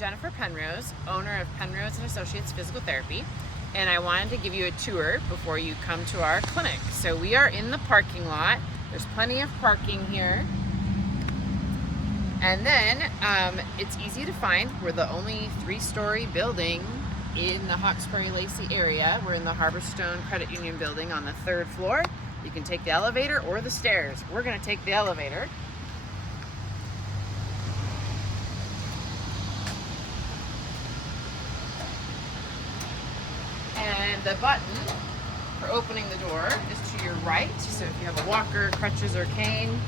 Jennifer Penrose, owner of Penrose and Associates Physical Therapy, and I wanted to give you a tour before you come to our clinic. So we are in the parking lot. There's plenty of parking here. And then it's easy to find. We're the only 3-story building in the Hawkesbury-Lacey area. We're in the Harborstone Credit Union building on the 3rd floor. You can take the elevator or the stairs. We're gonna take the elevator. And the button for opening the door is to your right. So if you have a walker, crutches, or cane,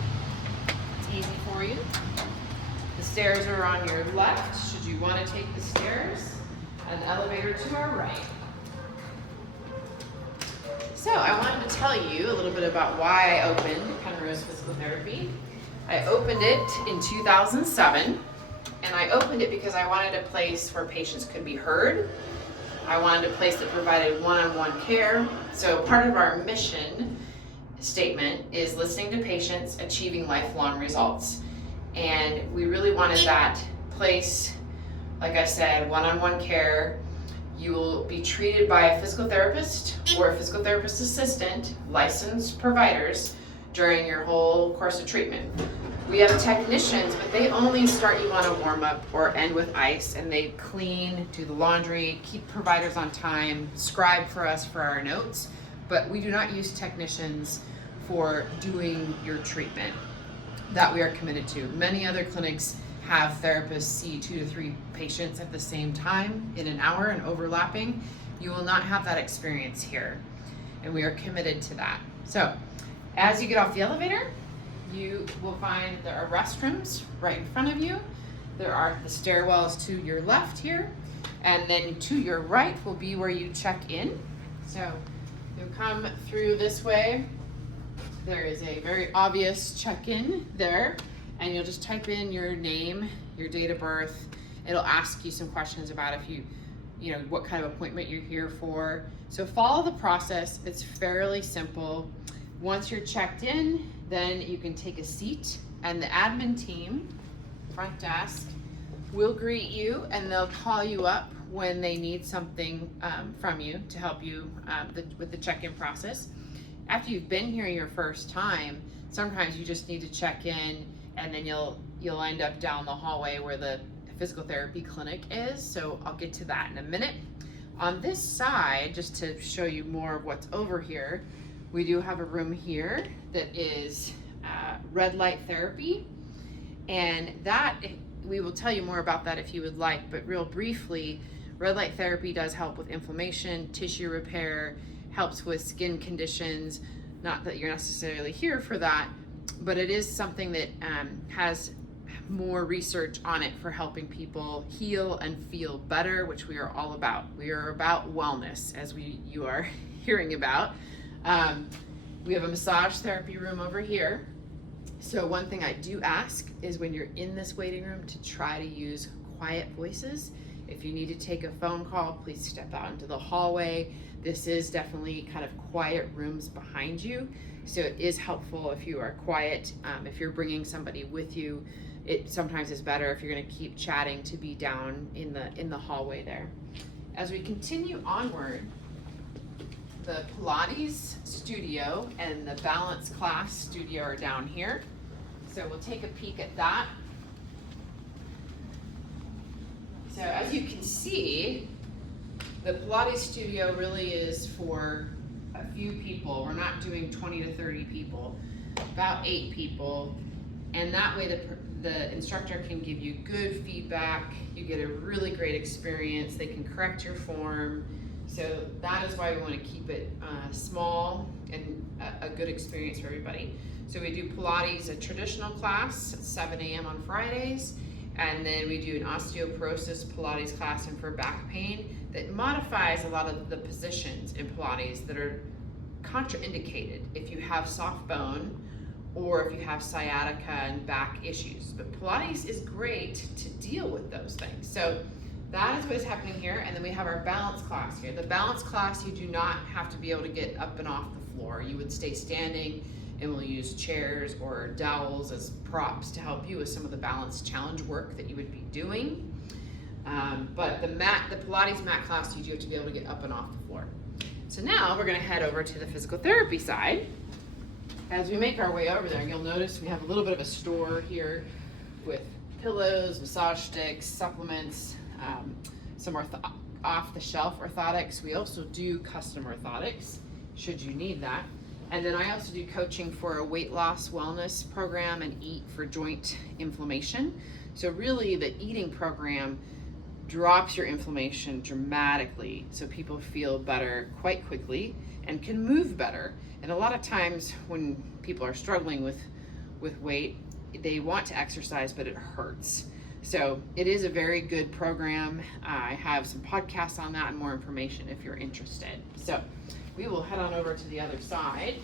it's easy for you. The stairs are on your left, should you want to take the stairs, and the elevator to our right. So I wanted to tell you a little bit about why I opened Penrose Physical Therapy. I opened it in 2007, and I opened it because I wanted a place where patients could be heard. I wanted a place that provided one-on-one care. So part of our mission statement is listening to patients, achieving lifelong results. And we really wanted that place, like I said, one-on-one care. You will be treated by a physical therapist or a physical therapist assistant, licensed providers, during your whole course of treatment. We have technicians, but they only start you on a warm-up or end with ice, and they clean, do the laundry, keep providers on time, scribe for us for our notes, but we do not use technicians for doing your treatment. That we are committed to. Many other clinics have therapists see 2 to 3 patients at the same time in an hour and overlapping. You will not have that experience here, and we are committed to that. So as you get off the elevator, you will find there are restrooms right in front of you. There are the stairwells to your left here, and then to your right will be where you check in. So you'll come through this way. There is a very obvious check-in there, and you'll just type in your name, your date of birth. It'll ask you some questions about if you know, what kind of appointment you're here for. So follow the process. It's fairly simple. Once you're checked in, then you can take a seat, and the admin team, front desk, will greet you, and they'll call you up when they need something from you to help you with the check-in process. After you've been here your first time, sometimes you just need to check in, and then you'll end up down the hallway where the physical therapy clinic is. So I'll get to that in a minute. On this side, just to show you more of what's over here, we do have a room here that is red light therapy, and that we will tell you more about that if you would like, but real briefly, red light therapy does help with inflammation, tissue repair, helps with skin conditions. Not that you're necessarily here for that, but it is something that has more research on it for helping people heal and feel better, which we are all about. We are about wellness, as you are hearing about. We have a massage therapy room over here. So one thing I do ask is when you're in this waiting room to try to use quiet voices. If you need to take a phone call, please step out into the hallway. This is definitely kind of quiet rooms behind you. So it is helpful if you are quiet. If you're bringing somebody with you, it sometimes is better if you're gonna keep chatting to be down in the hallway there. As we continue onward, the Pilates studio and the balance class studio are down here. So we'll take a peek at that. So as you can see, the Pilates studio really is for a few people. We're not doing 20 to 30 people, about 8 people. And that way the instructor can give you good feedback. You get a really great experience. They can correct your form. So that is why we want to keep it small and a good experience for everybody. So we do Pilates, a traditional class at 7 a.m. on Fridays. And then we do an osteoporosis Pilates class and for back pain that modifies a lot of the positions in Pilates that are contraindicated if you have soft bone or if you have sciatica and back issues. But Pilates is great to deal with those things. So that is what is happening here. And then we have our balance class here. The balance class, you do not have to be able to get up and off the floor. You would stay standing, and we'll use chairs or dowels as props to help you with some of the balance challenge work that you would be doing. But the Pilates mat class, you do have to be able to get up and off the floor. So now we're gonna head over to the physical therapy side. As we make our way over there, you'll notice we have a little bit of a store here with pillows, massage sticks, supplements, some off-the-shelf orthotics. We also do custom orthotics, should you need that. And then I also do coaching for a weight loss wellness program and eat for joint inflammation. So really the eating program drops your inflammation dramatically so people feel better quite quickly and can move better. And a lot of times when people are struggling with weight, they want to exercise, but it hurts. So it is a very good program. I have some podcasts on that and more information if you're interested. So we will head on over to the other side.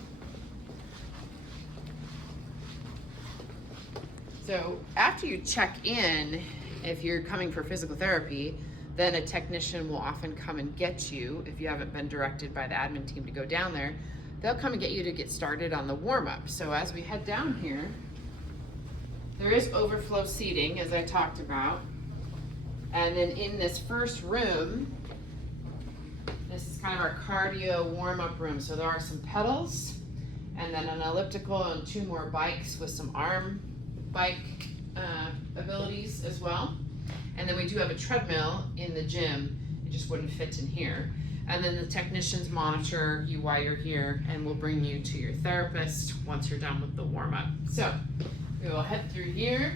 So after you check in, if you're coming for physical therapy, then a technician will often come and get you. If you haven't been directed by the admin team to go down there, they'll come and get you to get started on the warm-up. So as we head down here, there is overflow seating, as I talked about. And then in this first room, this is kind of our cardio warm-up room. So there are some pedals, and then an elliptical and 2 more bikes with some arm bike abilities as well. And then we do have a treadmill in the gym. It just wouldn't fit in here. And then the technicians monitor you while you're here, and we'll bring you to your therapist once you're done with the warm-up. So we will head through here.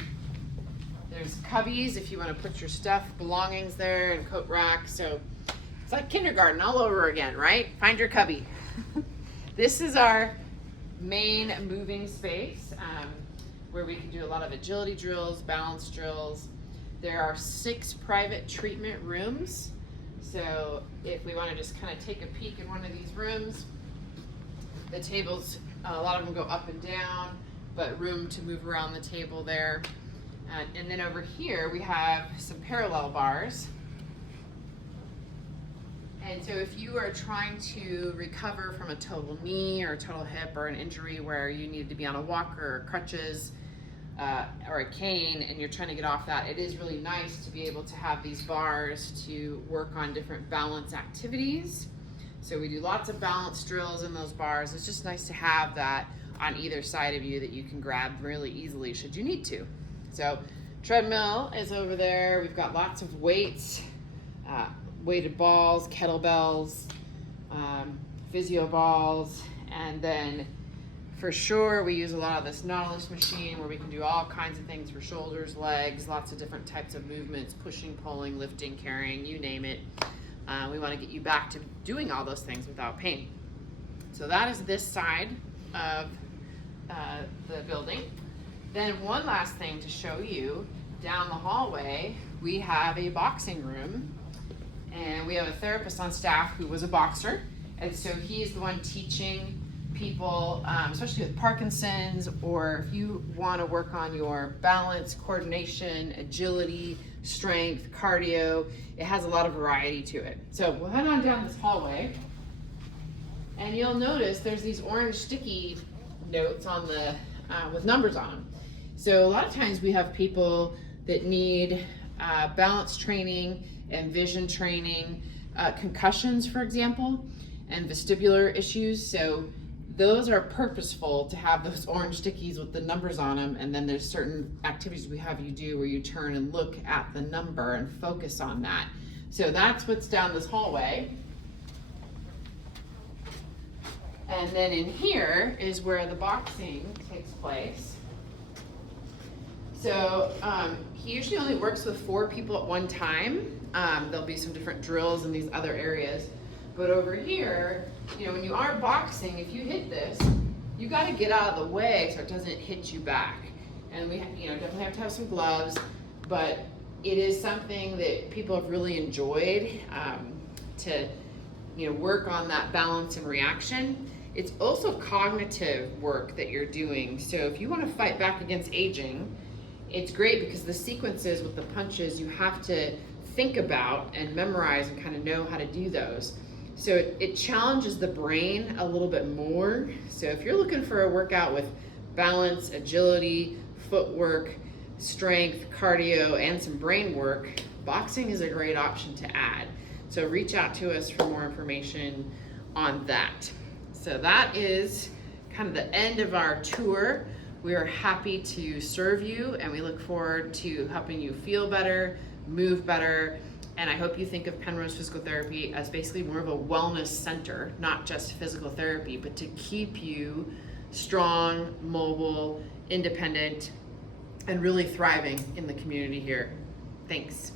There's cubbies if you want to put your stuff, belongings there, and coat rack. So it's like kindergarten all over again, right? Find your cubby. This is our main moving space where we can do a lot of agility drills, balance drills. There are 6 private treatment rooms. So if we want to just kind of take a peek in one of these rooms, the tables, a lot of them go up and down, but room to move around the table there. And then over here we have some parallel bars. And so if you are trying to recover from a total knee or a total hip or an injury where you need to be on a walker or crutches or a cane and you're trying to get off that, it is really nice to be able to have these bars to work on different balance activities. So we do lots of balance drills in those bars. It's just nice to have that on either side of you that you can grab really easily should you need to. So treadmill is over there. We've got lots of weights, weighted balls, kettlebells, physio balls, and then for sure we use a lot of this Nautilus machine where we can do all kinds of things for shoulders, legs, lots of different types of movements, pushing, pulling, lifting, carrying, you name it. We want to get you back to doing all those things without pain. So that is this side of the building. Then one last thing to show you, down the hallway we have a boxing room, and we have a therapist on staff who was a boxer, and so he is the one teaching people, especially with Parkinson's, or if you want to work on your balance, coordination, agility, strength, cardio. It has a lot of variety to it. So we'll head on down this hallway, and you'll notice there's these orange sticky notes on the with numbers on them. So a lot of times we have people that need balance training and vision training, concussions, for example, and vestibular issues. So those are purposeful to have those orange stickies with the numbers on them, and then there's certain activities we have you do where you turn and look at the number and focus on that. So that's what's down this hallway. And then in here is where the boxing takes place. So he usually only works with 4 people at one time. There'll be some different drills in these other areas. But over here, you know, when you are boxing, if you hit this, you got to get out of the way so it doesn't hit you back. And we, definitely have to have some gloves, but it is something that people have really enjoyed to, work on that balance and reaction. It's also cognitive work that you're doing. So if you want to fight back against aging, it's great because the sequences with the punches you have to think about and memorize and kind of know how to do those. So it challenges the brain a little bit more. So if you're looking for a workout with balance, agility, footwork, strength, cardio, and some brain work, boxing is a great option to add. So reach out to us for more information on that. So that is kind of the end of our tour. We are happy to serve you, and we look forward to helping you feel better, move better, and I hope you think of Penrose Physical Therapy as basically more of a wellness center, not just physical therapy, but to keep you strong, mobile, independent, and really thriving in the community here. Thanks.